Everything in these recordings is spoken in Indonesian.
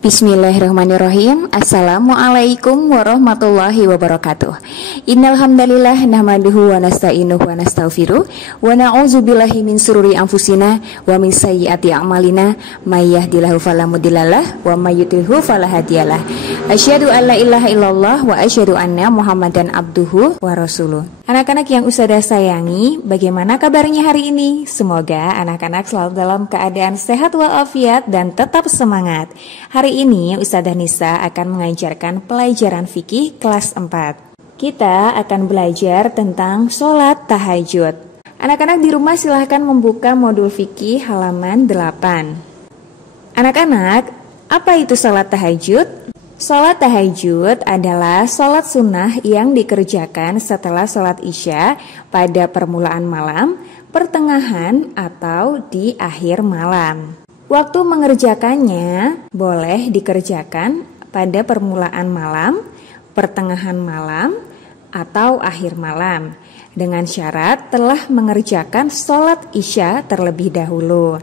Bismillahirrahmanirrahim. Assalamualaikum warahmatullahi wabarakatuh. Innal hamdalillah nahmaduhu wa nasta'inuhu wa nastaghfiruh wa na'udzubillahi min sururi anfusina wa min sayyiati a'malina may yahdihillahu fala mudhillalah wa may yudhlilhu fala hadiyalah. Asyhadu an la ilaha illallah wa asyhadu anna Muhammadan abduhu wa rasuluh. Anak-anak yang Ustazah sayangi, bagaimana kabarnya hari ini? Semoga anak-anak selalu dalam keadaan sehat walafiat dan tetap semangat. Hari ini Ustazah Nisa akan mengajarkan pelajaran fikih kelas 4. Kita akan belajar tentang sholat tahajud. Anak-anak di rumah silahkan membuka modul fikih halaman 8. Anak-anak, apa itu sholat tahajud? Sholat tahajud adalah sholat sunnah yang dikerjakan setelah sholat isya pada permulaan malam, pertengahan, atau di akhir malam. Waktu mengerjakannya boleh dikerjakan pada permulaan malam, pertengahan malam, atau akhir malam, dengan syarat telah mengerjakan sholat isya terlebih dahulu.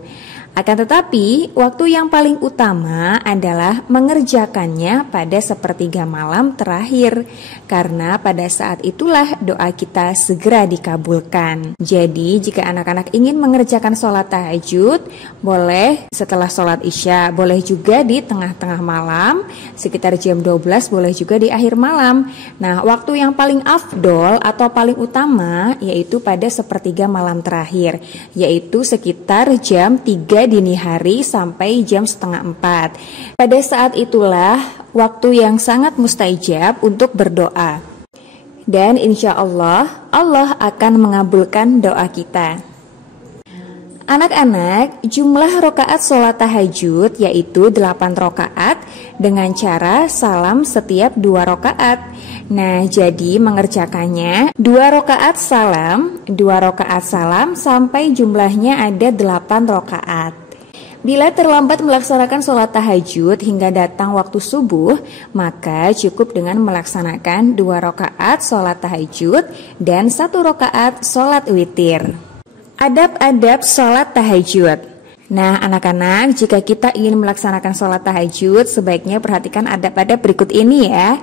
Akan tetapi, waktu yang paling utama adalah mengerjakannya pada sepertiga malam terakhir, karena pada saat itulah doa kita segera dikabulkan. Jadi, jika anak-anak ingin mengerjakan sholat tahajud, boleh setelah sholat isya, boleh juga di tengah-tengah malam, sekitar jam 12, boleh juga di akhir malam. Nah, waktu yang paling afdol atau paling utama yaitu pada sepertiga malam terakhir, yaitu sekitar jam 3 dini hari sampai jam setengah 4. Pada saat itulah waktu yang sangat mustajab untuk berdoa. Dan insya Allah, Allah akan mengabulkan doa kita. Anak-anak, jumlah rakaat sholat tahajud yaitu 8 rakaat dengan cara salam setiap 2 rakaat. Nah, jadi mengerjakannya 2 rakaat salam sampai jumlahnya ada 8 rakaat. Bila terlambat melaksanakan sholat tahajud hingga datang waktu subuh, maka cukup dengan melaksanakan 2 rakaat sholat tahajud dan 1 rakaat sholat witir. Adab-adab sholat tahajud. Nah, anak-anak, jika kita ingin melaksanakan sholat tahajud, sebaiknya perhatikan adab-adab berikut ini ya.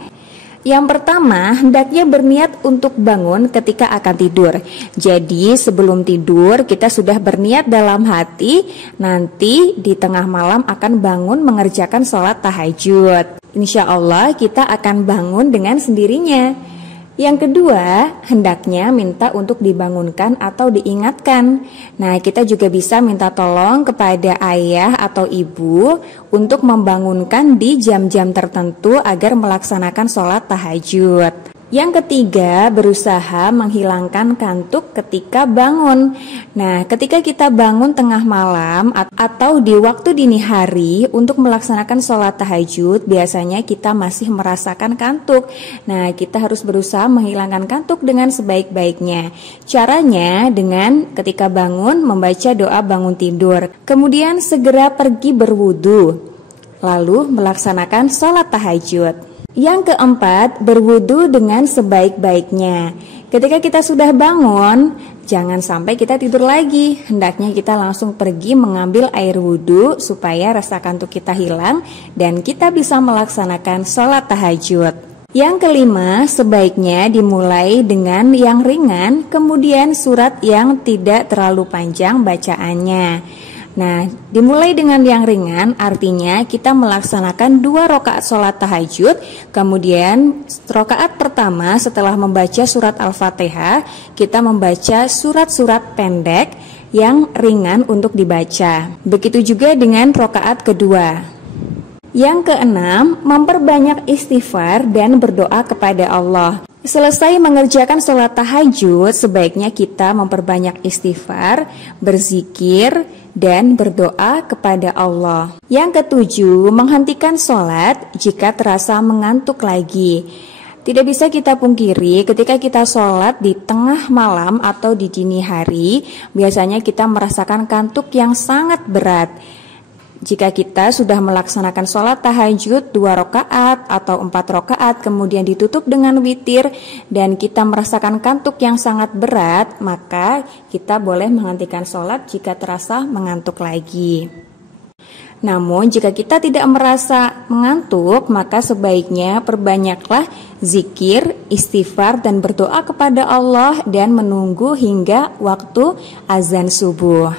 Yang pertama, hendaknya berniat untuk bangun ketika akan tidur. Jadi sebelum tidur kita sudah berniat dalam hati, nanti di tengah malam akan bangun mengerjakan sholat tahajud. Insya Allah kita akan bangun dengan sendirinya. Yang kedua, hendaknya minta untuk dibangunkan atau diingatkan. Nah, kita juga bisa minta tolong kepada ayah atau ibu untuk membangunkan di jam-jam tertentu agar melaksanakan sholat tahajud. Yang ketiga, berusaha menghilangkan kantuk ketika bangun. Nah, ketika kita bangun tengah malam atau di waktu dini hari untuk melaksanakan sholat tahajud, biasanya kita masih merasakan kantuk. Nah, kita harus berusaha menghilangkan kantuk dengan sebaik-baiknya. Caranya dengan ketika bangun membaca doa bangun tidur, kemudian segera pergi berwudu, lalu melaksanakan sholat tahajud. Yang keempat, berwudu dengan sebaik-baiknya. Ketika kita sudah bangun, jangan sampai kita tidur lagi. Hendaknya kita langsung pergi mengambil air wudu supaya rasa kantuk kita hilang dan kita bisa melaksanakan sholat tahajud. Yang kelima, sebaiknya dimulai dengan yang ringan, kemudian surat yang tidak terlalu panjang bacaannya. Nah, dimulai dengan yang ringan artinya kita melaksanakan 2 rakaat sholat tahajud, kemudian rakaat pertama setelah membaca surat Al-Fatihah, kita membaca surat-surat pendek yang ringan untuk dibaca. Begitu juga dengan rakaat kedua. Yang keenam, memperbanyak istighfar dan berdoa kepada Allah. Selesai mengerjakan sholat tahajud, sebaiknya kita memperbanyak istighfar, berzikir, dan berdoa kepada Allah. Yang ketujuh, menghentikan sholat jika terasa mengantuk lagi. Tidak bisa kita pungkiri ketika kita sholat di tengah malam atau di dini hari, biasanya kita merasakan kantuk yang sangat berat. Jika kita sudah melaksanakan sholat tahajud 2 rakaat atau 4 rakaat kemudian ditutup dengan witir dan kita merasakan kantuk yang sangat berat, maka kita boleh menghentikan sholat jika terasa mengantuk lagi. Namun jika kita tidak merasa mengantuk, maka sebaiknya perbanyaklah zikir, istighfar, dan berdoa kepada Allah dan menunggu hingga waktu azan subuh.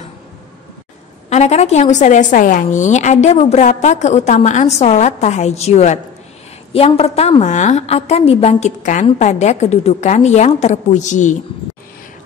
Anak-anak yang Ustazah sayangi, ada beberapa keutamaan sholat tahajud. Yang pertama, akan dibangkitkan pada kedudukan yang terpuji.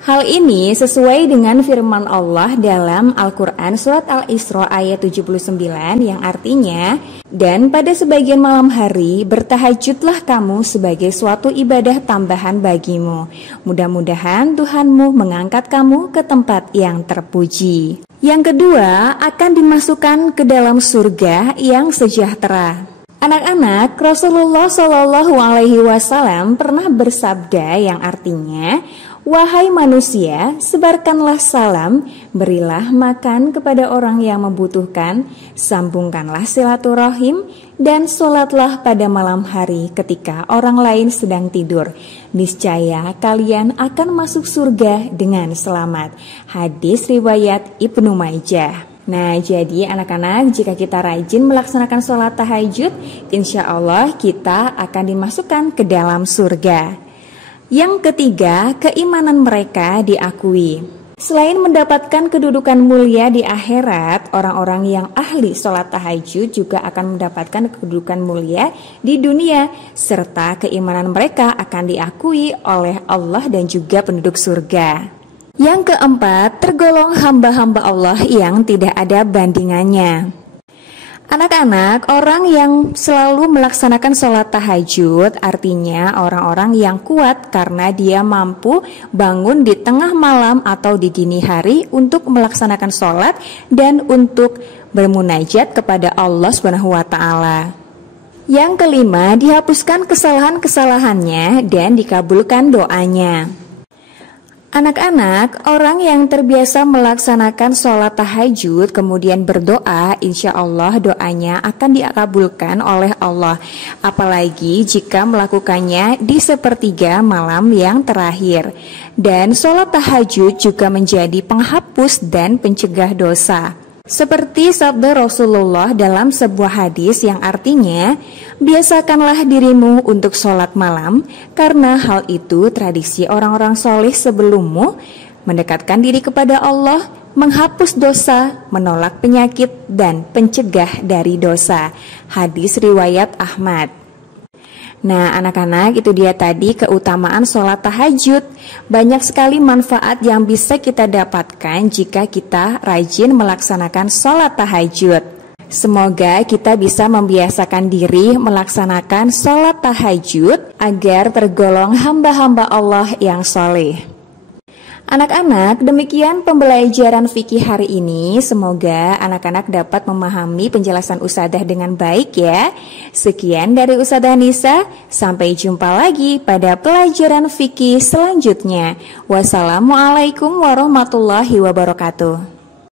Hal ini sesuai dengan firman Allah dalam Al-Quran surat Al-Isra ayat 79 yang artinya, dan pada sebagian malam hari bertahajudlah kamu sebagai suatu ibadah tambahan bagimu. Mudah-mudahan Tuhanmu mengangkat kamu ke tempat yang terpuji. Yang kedua, akan dimasukkan ke dalam surga yang sejahtera. Anak-anak, Rasulullah Shallallahu Alaihi Wasallam pernah bersabda yang artinya, wahai manusia, sebarkanlah salam, berilah makan kepada orang yang membutuhkan, sambungkanlah silaturahim, dan sholatlah pada malam hari ketika orang lain sedang tidur. Niscaya kalian akan masuk surga dengan selamat. Hadis riwayat Ibnu Majah. Nah, jadi anak-anak, jika kita rajin melaksanakan sholat tahajud, insya Allah kita akan dimasukkan ke dalam surga. Yang ketiga, keimanan mereka diakui. Selain mendapatkan kedudukan mulia di akhirat, orang-orang yang ahli sholat tahajud juga akan mendapatkan kedudukan mulia di dunia, serta keimanan mereka akan diakui oleh Allah dan juga penduduk surga. Yang keempat, tergolong hamba-hamba Allah yang tidak ada bandingannya. Anak-anak, orang yang selalu melaksanakan sholat tahajud artinya orang-orang yang kuat karena dia mampu bangun di tengah malam atau di dini hari untuk melaksanakan sholat dan untuk bermunajat kepada Allah SWT. Yang kelima, dihapuskan kesalahan-kesalahannya dan dikabulkan doanya. Anak-anak, orang yang terbiasa melaksanakan sholat tahajud kemudian berdoa, insya Allah doanya akan dikabulkan oleh Allah. Apalagi jika melakukannya di sepertiga malam yang terakhir. Dan sholat tahajud juga menjadi penghapus dan pencegah dosa. Seperti sabda Rasulullah dalam sebuah hadis yang artinya, biasakanlah dirimu untuk sholat malam, karena hal itu tradisi orang-orang soleh sebelummu, mendekatkan diri kepada Allah, menghapus dosa, menolak penyakit, dan pencegah dari dosa. Hadis riwayat Ahmad. Nah, anak-anak, itu dia tadi keutamaan sholat tahajud. Banyak sekali manfaat yang bisa kita dapatkan jika kita rajin melaksanakan sholat tahajud. Semoga kita bisa membiasakan diri melaksanakan sholat tahajud agar tergolong hamba-hamba Allah yang soleh. Anak-anak, demikian pembelajaran fikih hari ini. Semoga anak-anak dapat memahami penjelasan Ustazah dengan baik ya. Sekian dari Ustazah Nisa. Sampai jumpa lagi pada pelajaran fikih selanjutnya. Wassalamualaikum warahmatullahi wabarakatuh.